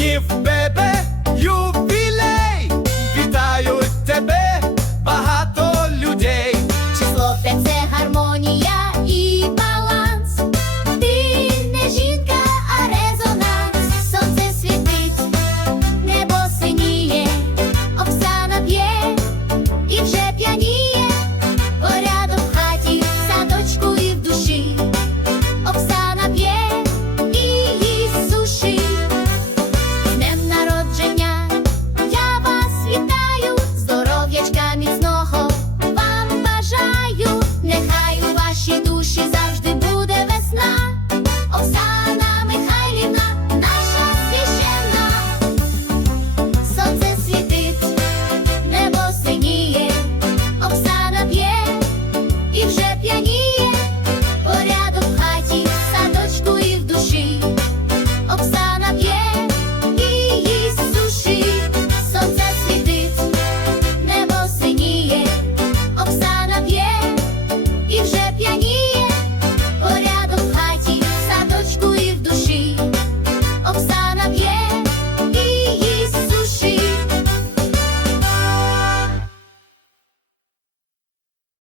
give back.